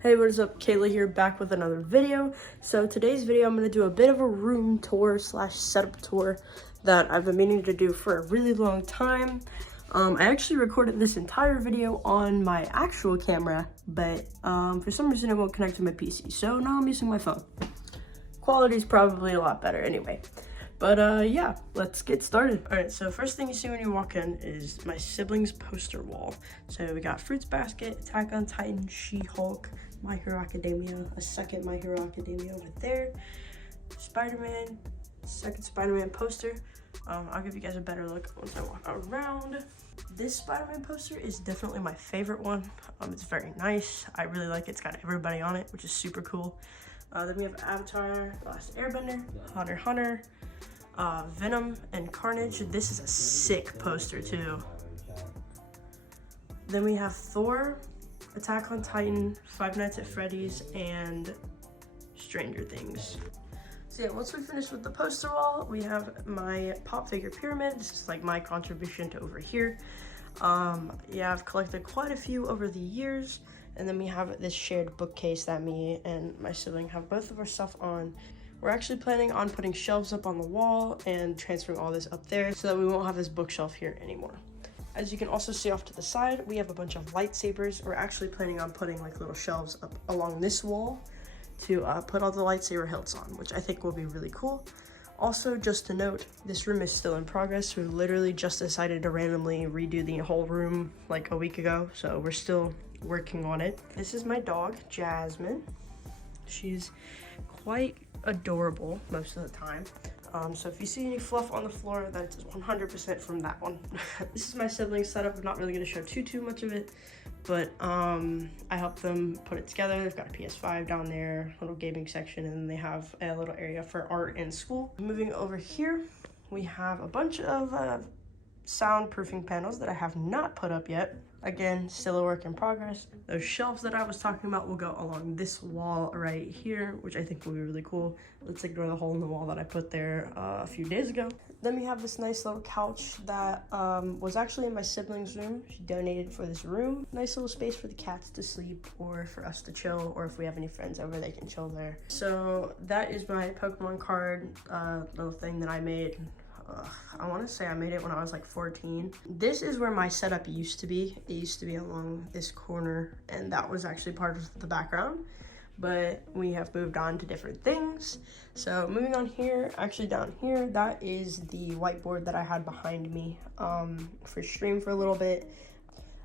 Hey, what is up? Kayla here, back with another video. So today's video, I'm going to do a bit of a room tour slash setup tour that I've been meaning to do for a really long time. I actually recorded this entire video on my actual camera, but for some reason it won't connect to my PC, so now I'm using my phone. Quality's probably a lot better anyway. But yeah, let's get started. All right, so first thing you see when you walk in is my siblings poster wall. So we got Fruits Basket, Attack on Titan, She-Hulk, My Hero Academia, a second My Hero Academia over there, Spider-Man, second Spider-Man poster. I'll give you guys a better look once I walk around. This Spider-Man poster is definitely my favorite one. It's very nice. I really like it. It's got everybody on it, which is super cool. Then we have Avatar, The Last Airbender, Hunter x Hunter, Venom and Carnage. This is a sick poster too. Then we have Thor, Attack on Titan, Five Nights at Freddy's, and Stranger Things. So yeah, once we finish with the poster wall, we have my pop figure pyramid. This is like my contribution to over here. Yeah, I've collected quite a few over the years. And then we have this shared bookcase that me and my sibling have both of our stuff on. We're actually planning on putting shelves up on the wall and transferring all this up there so that we won't have this bookshelf here anymore. As you can also see off to the side, we have a bunch of lightsabers. We're actually planning on putting like little shelves up along this wall to put all the lightsaber hilts on, which I think will be really cool. Also, just to note, this room is still in progress. We literally just decided to randomly redo the whole room like a week ago, so we're still working on it. This is my dog, Jasmine. She's quite adorable most of the time. So if you see any fluff on the floor, that's 100% from that one. This is my siblings setup. I'm not really going to show too much of it, but I helped them put it together. They've got a PS5 down there, little gaming section, and then they have a little area for art and school. Moving over here, we have a bunch of soundproofing panels that I have not put up yet. Again, still a work in progress. Those shelves that I was talking about will go along this wall right here, which I think will be really cool. Let's ignore the hole in the wall that I put there a few days ago. Then we have this nice little couch that was actually in my sibling's room. She donated for this room. Nice little space for the cats to sleep or for us to chill, or if we have any friends over, they can chill there. So that is my Pokemon card little thing that I made. I want to say I made it when I was like 14. This is where my setup used to be. It used to be along this corner, and that was actually part of the background, but we have moved on to different things. So moving on here, actually down here, that is the whiteboard that I had behind me for stream for a little bit.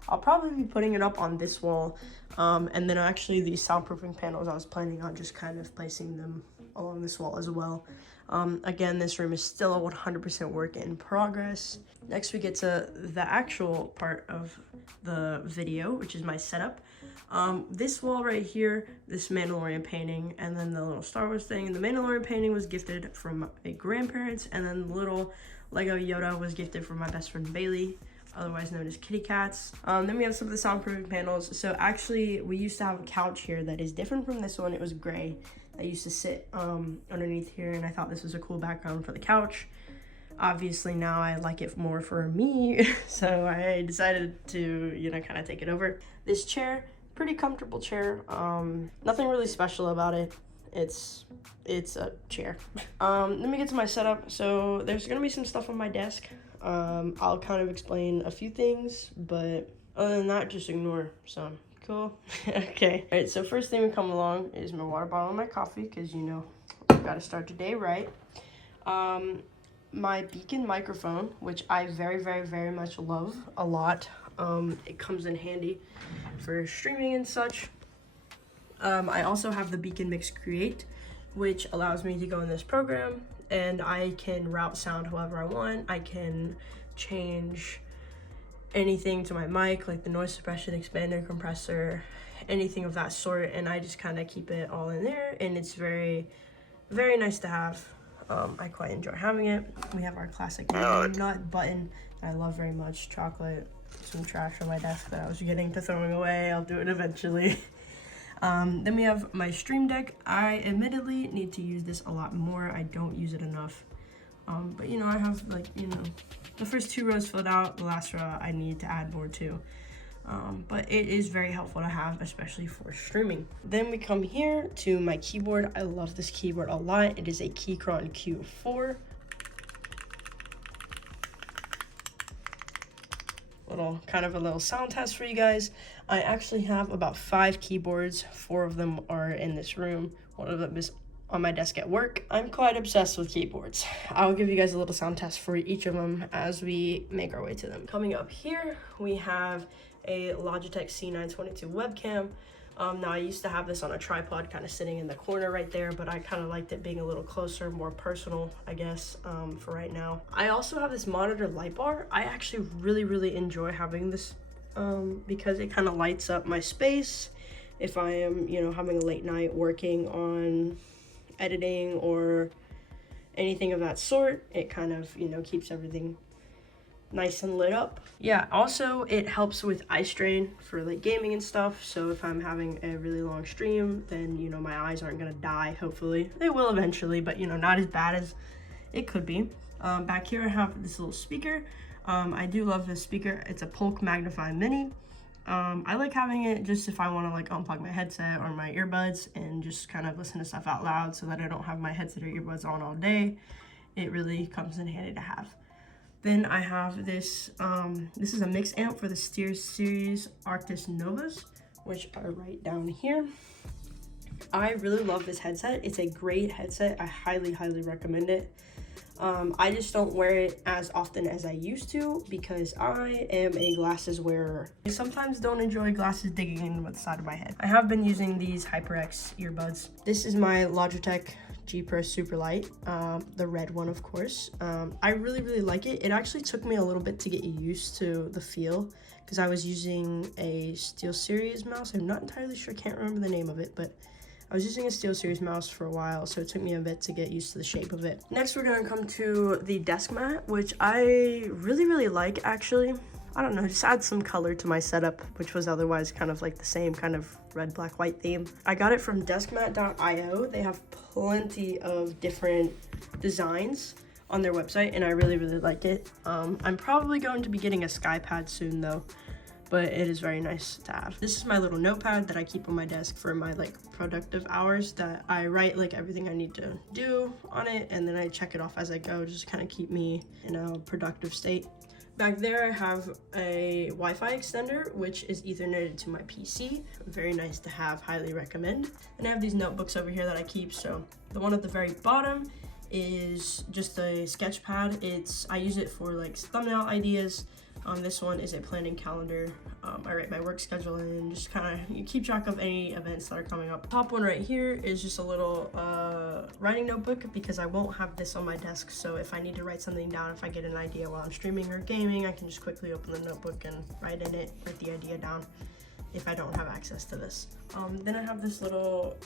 I'll probably be putting it up on this wall, and then actually these soundproofing panels, I was planning on just kind of placing them along this wall as well. Again, this room is still a 100% work in progress. Next we get to the actual part of the video, which is my setup. This wall right here, this Mandalorian painting, and then the little Star Wars thing. The Mandalorian painting was gifted from my grandparents, and then the little Lego Yoda was gifted from my best friend Bailey, otherwise known as Kitty Cats. Then we have some of the soundproofing panels. So actually, we used to have a couch here that is different from this one. It was gray. I used to sit underneath here, and I thought this was a cool background for the couch. Obviously now I like it more for me, so I decided to, you know, kind of take it over. This chair, pretty comfortable chair. Nothing really special about it. It's a chair. Let me get to my setup. So there's gonna be some stuff on my desk. I'll kind of explain a few things, but other than that, just ignore some. Cool. Okay. All right, so first thing we come along is my water bottle and my coffee, because, you know, gotta start the day right. My Beacon microphone, which I very much love a lot. It comes in handy for streaming and such. I also have the Beacon Mix Create, which allows me to go in this program, and I can route sound however I want. I can change anything to my mic, like the noise suppression, expander, compressor, anything of that sort, and I just kind of keep it all in there, and it's very nice to have. I quite enjoy having it. We have our classic nut button I love very much. Chocolate, some trash on my desk that I was getting to throwing away. I'll do it eventually. Then we have my Stream Deck. I admittedly need to use this a lot more. I don't use it enough. But you know, I have, like, you know, the first 2 rows filled out. The last row I need to add more to. but it is very helpful to have, especially for streaming. Then we come here to my keyboard. I love this keyboard a lot. It is a Keychron Q4. Kind of a little sound test for you guys. I actually have about 5 keyboards. 4 of them are in this room. One of them is on my desk at work. I'm quite obsessed with keyboards. I'll give you guys a little sound test for each of them as we make our way to them. Coming up here, we have a Logitech C922 webcam. Now I used to have this on a tripod kind of sitting in the corner right there, but I kind of liked it being a little closer, more personal, I guess, for right now. I also have this monitor light bar. I actually really enjoy having this because it kind of lights up my space. If I am, you know, having a late night working on editing or anything of that sort, it kind of, you know, keeps everything nice and lit up. Yeah, also it helps with eye strain for like gaming and stuff. So if I'm having a really long stream, then, you know, my eyes aren't gonna die, hopefully. They will eventually, but, you know, not as bad as it could be. Back here I have this little speaker. I do love this speaker. It's a Polk Magnify Mini. I like having it just if I want to like unplug my headset or my earbuds and just kind of listen to stuff out loud so that I don't have my headset or earbuds on all day. It really comes in handy to have. Then I have this, this is a mix amp for the SteelSeries Arctis Novas, which are right down here. I really love this headset. It's a great headset. I highly recommend it. I just don't wear it as often as I used to because I am a glasses wearer. I sometimes don't enjoy glasses digging into the side of my head. I have been using these HyperX earbuds. This is my Logitech G Pro Superlight, the red one, of course. I really like it. It actually took me a little bit to get used to the feel because I was using a SteelSeries mouse. I'm not entirely sure, can't remember the name of it, but I was using a SteelSeries mouse for a while, so it took me a bit to get used to the shape of it. Next, we're gonna come to the desk mat, which I really like, actually. I don't know, just add some color to my setup, which was otherwise kind of like the same kind of red, black, white theme. I got it from deskmat.io. They have plenty of different designs on their website, and I really like it. I'm probably going to be getting a SkyPad soon though, but it is very nice to have. This is my little notepad that I keep on my desk for my like productive hours that I write like everything I need to do on it, and then I check it off as I go, just to kind of keep me in a productive state. Back there I have a Wi-Fi extender, which is Ethernetted to my PC. Very nice to have, highly recommend. And I have these notebooks over here that I keep. So the one at the very bottom is just a sketch pad. I use it for like thumbnail ideas. This one is a planning calendar. I write my work schedule and just kind of you keep track of any events that are coming up. Top one right here is just a little writing notebook because I won't have this on my desk. So if I need to write something down, if I get an idea while I'm streaming or gaming, I can just quickly open the notebook and write in it, write the idea down if I don't have access to this. Then I have this little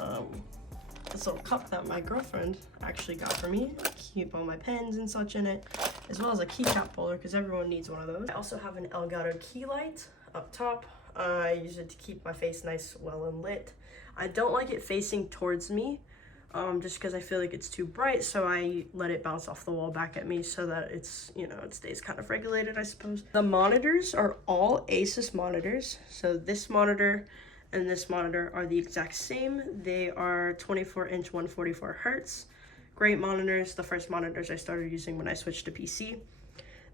cup that my girlfriend actually got for me. I keep all my pens and such in it, as well as a keycap holder because everyone needs one of those. I also have an Elgato key light up top. I use it to keep my face nice, well and lit. I don't like it facing towards me, just because I feel like it's too bright, so I let it bounce off the wall back at me so that it's, you know, it stays kind of regulated, I suppose. The monitors are all Asus monitors, so this monitor and this monitor are the exact same. They are 24-inch 144 hertz. Great monitors. The first monitors I started using when I switched to PC.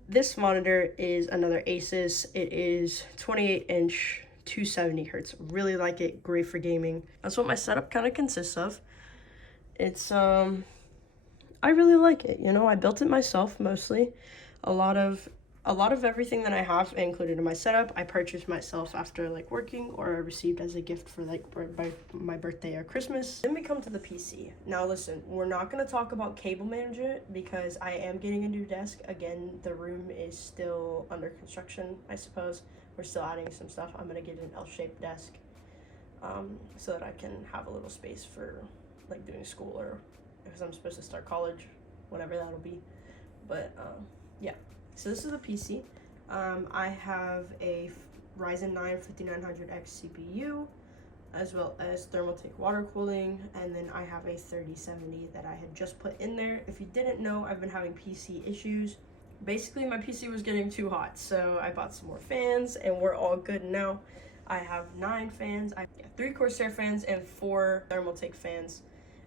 This monitor is another Asus. It is 28-inch 270 hertz. Really like it. Great for gaming. That's what my setup kind of consists of. It's I really like it. You know, I built it myself mostly. A lot of everything that I have included in my setup, I purchased myself after like working or I received as a gift for like my birthday or Christmas. Then we come to the PC. Now listen, we're not going to talk about cable management because I am getting a new desk. Again, the room is still under construction, I suppose. We're still adding some stuff. I'm going to get an L-shaped desk so that I can have a little space for like doing school or because I'm supposed to start college, whatever that'll be. But yeah. So this is the PC. I have a Ryzen 9 5900X CPU, as well as Thermaltake water cooling, and then I have a 3070 that I had just put in there. If you didn't know, I've been having PC issues basically my PC was getting too hot, so I bought some more fans and we're all good now. I have 9 fans. I have 3 Corsair fans and 4 Thermaltake fans.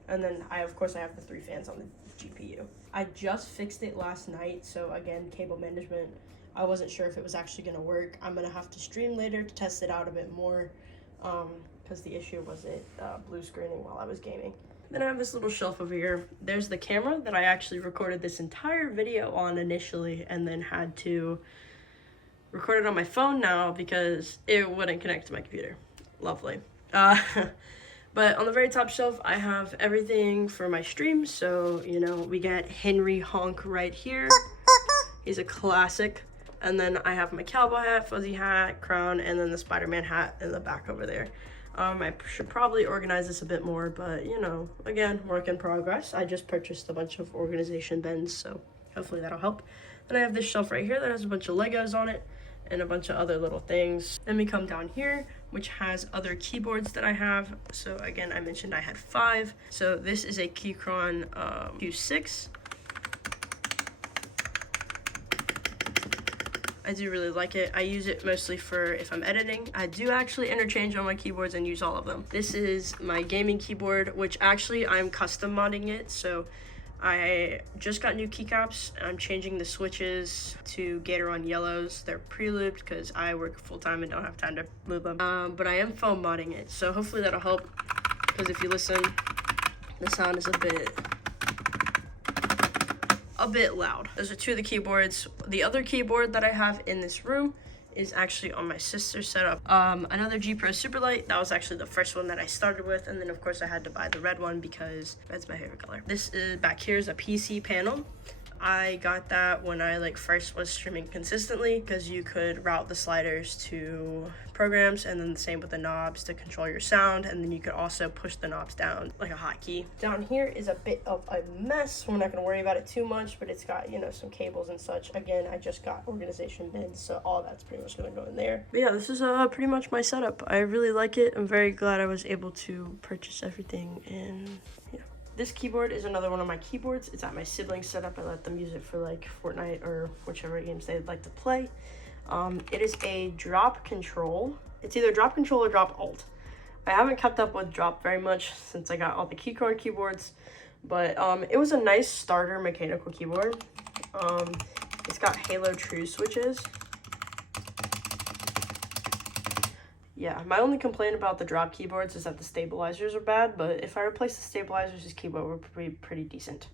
And then of course I have the 3 fans on the GPU. I just fixed it last night, so again, cable management. I wasn't sure if it was actually gonna work. I'm gonna have to stream later to test it out a bit more, because the issue was it blue screening while I was gaming. Then I have this little shelf over here. There's the camera that I actually recorded this entire video on initially and then had to record it on my phone now because it wouldn't connect to my computer. Lovely. But on the very top shelf, I have everything for my stream. So, you know, we get Henry Honk right here. He's a classic. And then I have my cowboy hat, fuzzy hat, crown, and then the Spider-Man hat in the back over there. I should probably organize this a bit more, but, you know, again, work in progress. I just purchased a bunch of organization bins, so hopefully that'll help. Then I have this shelf right here that has a bunch of Legos on it and a bunch of other little things. Then we come down here, which has other keyboards that I have. So again, I mentioned I had 5. So this is a Keychron Q6. I do really like it. I use it mostly for if I'm editing. I do actually interchange on my keyboards and use all of them. This is my gaming keyboard, which actually I'm custom modding it. So I just got new keycaps. I'm changing the switches to Gatoron yellows. They're pre-lubed because I work full-time and don't have time to lube them. But I am foam modding it. So hopefully that'll help, because if you listen, the sound is a bit loud. Those are 2 of the keyboards. The other keyboard that I have in this room is actually on my sister's setup. Another G Pro Superlight. That was actually the first one that I started with, and then of course I had to buy the red one because red's my favorite color. This is back here is a PC panel. I got that when I first was streaming consistently, because you could route the sliders to programs, and then the same with the knobs to control your sound, and then you could also push the knobs down like a hotkey. Down here is a bit of a mess. We're not going to worry about it too much, but it's got, you know, some cables and such. Again, I just got organization bins, so all that's pretty much going to go in there. But yeah, this is pretty much my setup. I really like it. I'm very glad I was able to purchase everything, and yeah. This keyboard is another one of my keyboards. It's at my siblings' setup. I let them use it for Fortnite or whichever games they'd like to play. It is a drop control. It's either drop control or drop alt. I haven't kept up with drop very much since I got all the Keychron keyboards, but it was a nice starter mechanical keyboard. It's got Halo True switches. Yeah, my only complaint about the drop keyboards is that the stabilizers are bad, but if I replace the stabilizers, this keyboard would be pretty decent.